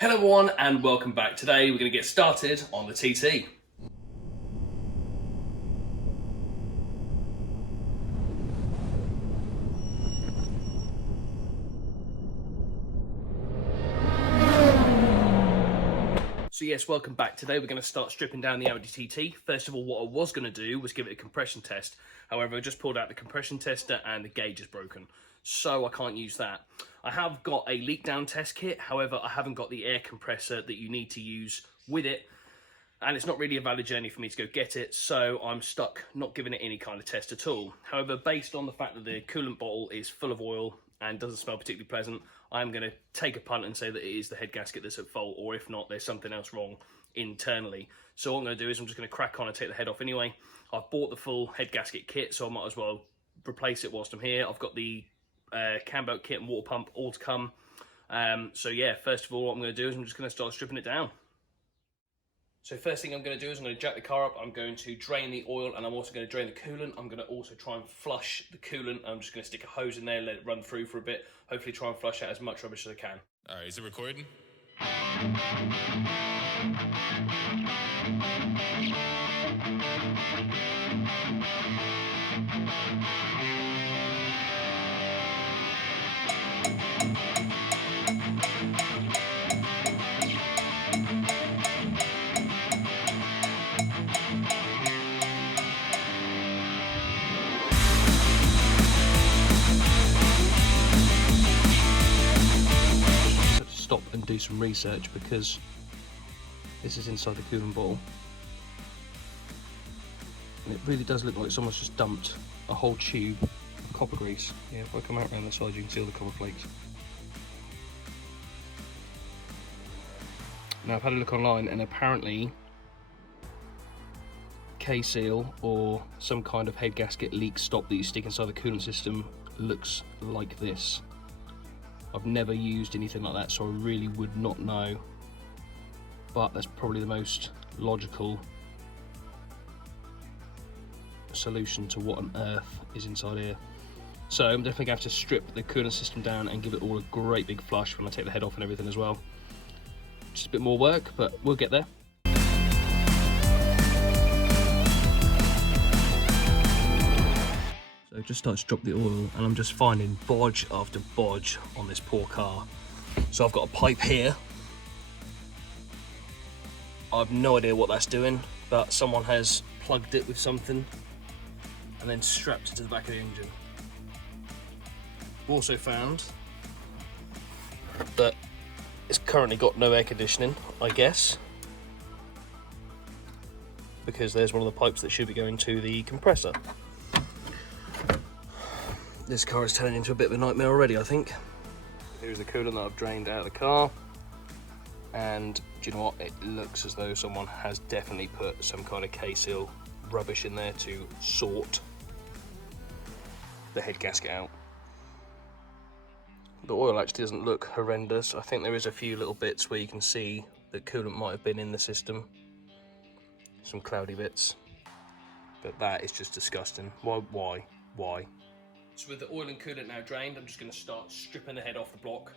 Hello everyone and welcome back. Today we're going to get started on the TT. So yes, welcome back. Today we're going to start stripping down the Audi TT. First of all, what I was going to do was give it a compression test. However, I just pulled out the compression tester and the gauge is broken, so I can't use that. I have got a leak down test kit, however, I haven't got the air compressor that you need to use with it, and it's not really a valid journey for me to go get it, so I'm stuck not giving it any kind of test at all. However, based on the fact that the coolant bottle is full of oil and doesn't smell particularly pleasant, I'm going to take a punt and say that it is the head gasket that's at fault, or if not, there's something else wrong internally. So what I'm going to do is I'm just going to crack on and take the head off anyway. I've bought the full head gasket kit, so I might as well replace it whilst I'm here. I've got the cam belt kit and water pump all to come. So yeah, first of all, what I'm going to do is I'm just going to start stripping it down. So first thing I'm going to do is I'm going to jack the car up, I'm going to drain the oil, and I'm also going to drain the coolant. I'm going to also try and flush the coolant. I'm just going to stick a hose in there, let it run through for a bit, hopefully try and flush out as much rubbish as I can. Alright, is it recording? Stop and do some research because this is inside the coolant bottle and it really does look like someone's just dumped a whole tube of copper grease. Yeah, if I come out around the side you can see all the copper flakes. Now I've had a look online and apparently K-seal or some kind of head gasket leak stop that you stick inside the coolant system looks like this. I've never used anything like that, so I really would not know, but that's probably the most logical solution to what on earth is inside here. So I'm definitely going to have to strip the coolant system down and give it all a great big flush when I take the head off and everything as well. Just a bit more work, but we'll get there. So just started to drop the oil and I'm just finding bodge after bodge on this poor car. So I've got a pipe here. I've no idea what that's doing, but someone has plugged it with something and then strapped it to the back of the engine. Also found that it's currently got no air conditioning, I guess, because there's one of the pipes that should be going to the compressor. This car is turning into a bit of a nightmare already, I think. Here's the coolant that I've drained out of the car. And do you know what? It looks as though someone has definitely put some kind of K-seal rubbish in there to sort the head gasket out. The oil actually doesn't look horrendous. I think there is a few little bits where you can see that coolant might have been in the system. Some cloudy bits. But that is just disgusting. Why? So with the oil and coolant now drained, I'm just going to start stripping the head off the block.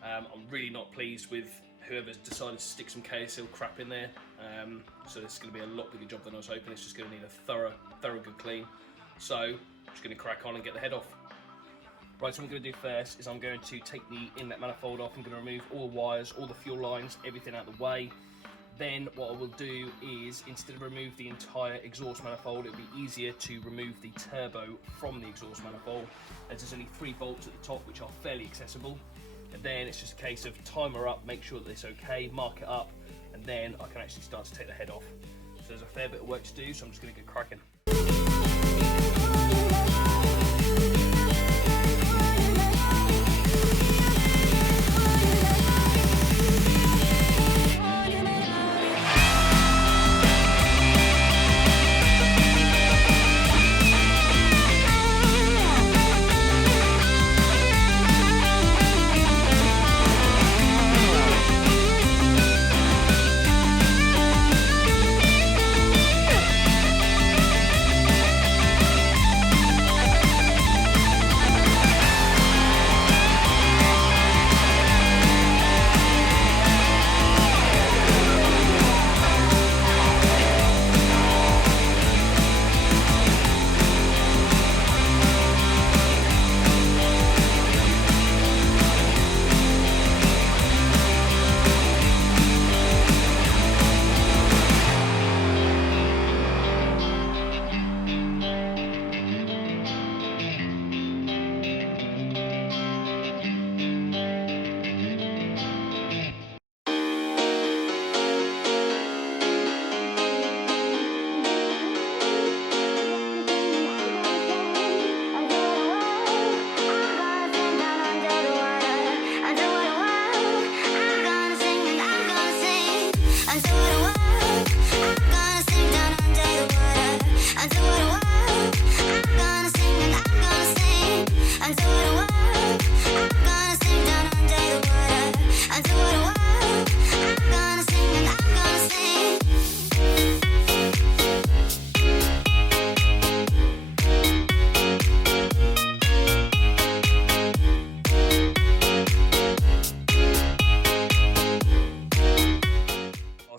I'm really not pleased with whoever's decided to stick some K-seal crap in there. So this is going to be a lot bigger job than I was hoping. It's just going to need a thorough good clean. So I'm just going to crack on and get the head off. Right, so what I'm going to do first is I'm going to take the inlet manifold off. I'm going to remove all the wires, all the fuel lines, everything out of the way. Then what I will do is, instead of remove the entire exhaust manifold, it'll be easier to remove the turbo from the exhaust manifold, as there's only 3 bolts at the top which are fairly accessible. And then it's just a case of timer up, make sure that it's okay, mark it up, and then I can actually start to take the head off. So there's a fair bit of work to do, so I'm just going to get cracking.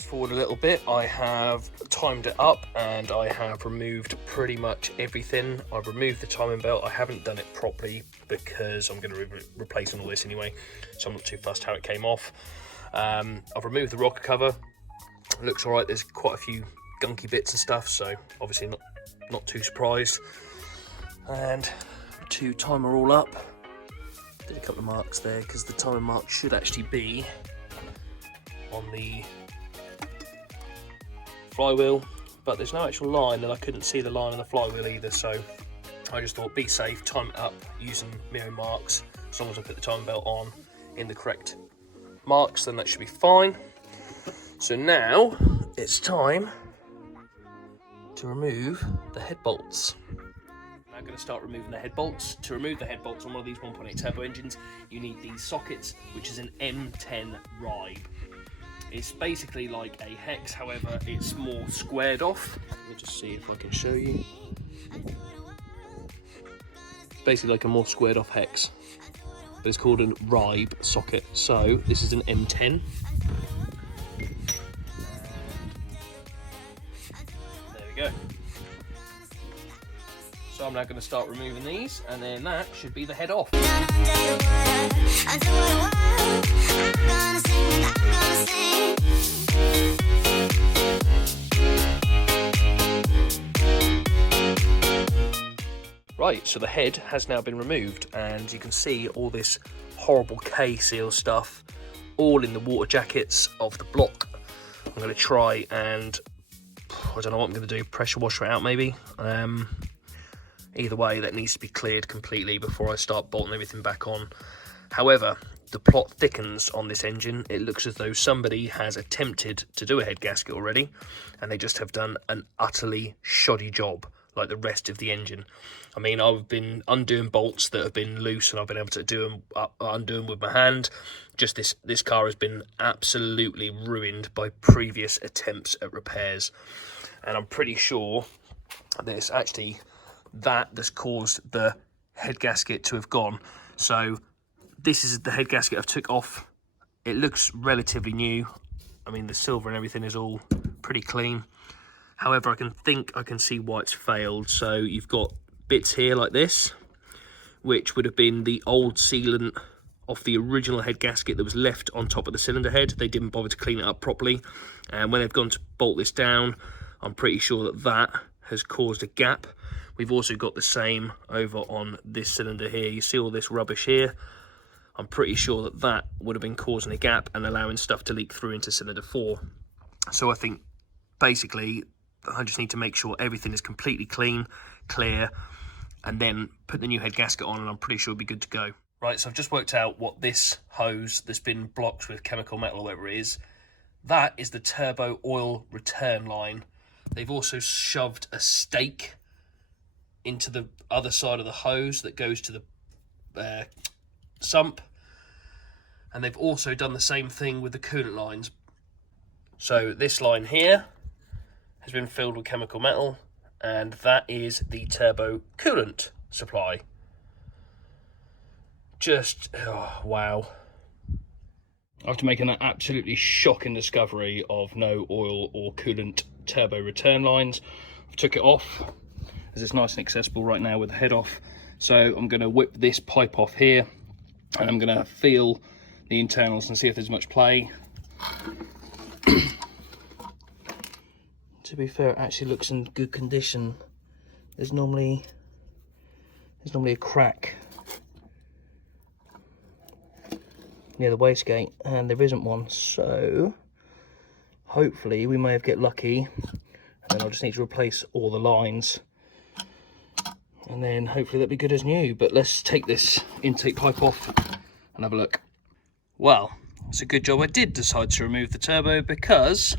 Forward a little bit, I have timed it up and I have removed pretty much everything. I've removed the timing belt. I haven't done it properly because I'm going to replace all this anyway, so I'm not too fussed how it came off. I've removed the rocker cover. It looks alright. There's quite a few gunky bits and stuff, so obviously not too surprised. And to timer all up, did a couple of marks there because the timer mark should actually be on the flywheel, but there's no actual line and I couldn't see the line on the flywheel either, so I just thought be safe, time it up using my own marks. As long as I put the time belt on in the correct marks, then that should be fine. So now it's time to remove the head bolts. I'm going to start removing the head bolts. To remove the head bolts on one of these 1.8 turbo engines, you need these sockets, which is an M10 ribe. It's basically like a hex, however, it's more squared off. Let me just see if I can show you. It's basically like a more squared off hex, but it's called a ribe socket. So this is an M10. There we go. So I'm now going to start removing these, and then that should be the head off. Right, so the head has now been removed, and you can see all this horrible K-seal stuff all in the water jackets of the block. I'm going to try and, I don't know what I'm going to do, pressure wash it out maybe. Either way, that needs to be cleared completely before I start bolting everything back on. However, the plot thickens on this engine. It looks as though somebody has attempted to do a head gasket already, and they just have done an utterly shoddy job, like the rest of the engine. I mean, I've been undoing bolts that have been loose, and I've been able to undo them with my hand. Just this car has been absolutely ruined by previous attempts at repairs, and I'm pretty sure that it's actually that's caused the head gasket to have gone. So this is the head gasket I've took off. It looks relatively new. I mean, the silver and everything is all pretty clean. However, I can see why it's failed. So you've got bits here like this, which would have been the old sealant off the original head gasket that was left on top of the cylinder head. They didn't bother to clean it up properly, and when they've gone to bolt this down, I'm pretty sure that has caused a gap. We've also got the same over on this cylinder here. You see all this rubbish here? I'm pretty sure that would have been causing a gap and allowing stuff to leak through into cylinder 4. So I think basically I just need to make sure everything is completely clean, clear, and then put the new head gasket on, and I'm pretty sure it'll be good to go. Right, so I've just worked out what this hose that's been blocked with chemical metal or whatever it is, that is the turbo oil return line. They've also shoved a stake into the other side of the hose that goes to the sump, and they've also done the same thing with the coolant lines. So this line here has been filled with chemical metal, and that is the turbo coolant supply. Just, oh, wow. After making that absolutely shocking discovery of no oil or coolant turbo return lines, I took it off, as it's nice and accessible right now with the head off. So I'm going to whip this pipe off here, and I'm going to feel the internals and see if there's much play. To be fair, it actually looks in good condition. There's normally a crack near the wastegate, and there isn't one, so hopefully we may get lucky, and then I'll just need to replace all the lines, and then hopefully that'll be good as new. But let's take this intake pipe off and have a look. Well, It's a good job I did decide to remove the turbo, because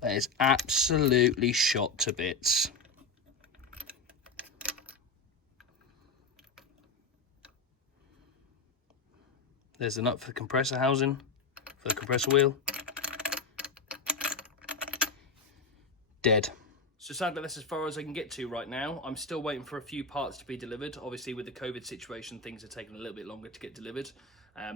that is absolutely shot to bits. There's the nut for the compressor housing, for the compressor wheel. Dead. So sadly, that's as far as I can get to right now. I'm still waiting for a few parts to be delivered. Obviously, with the COVID situation, things are taking a little bit longer to get delivered.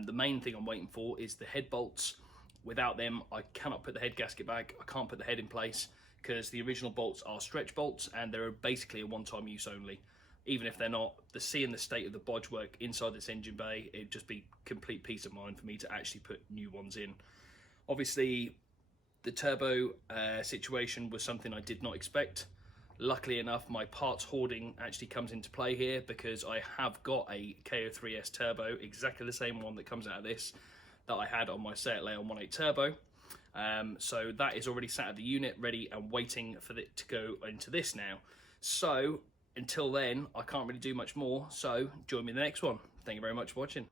The main thing I'm waiting for is the head bolts. Without them, I cannot put the head gasket back. I can't put the head in place, because the original bolts are stretch bolts and they're basically a one-time use only. Even if they're not, seeing the state of the bodge work inside this engine bay, it'd just be complete peace of mind for me to actually put new ones in. Obviously, the turbo situation was something I did not expect. Luckily enough, my parts hoarding actually comes into play here, because I have got a KO3S turbo, exactly the same one that comes out of this, that I had on my Seat Leon 1.8 turbo. So that is already sat at the unit, ready and waiting for it to go into this now. So until then, I can't really do much more. So join me in the next one. Thank you very much for watching.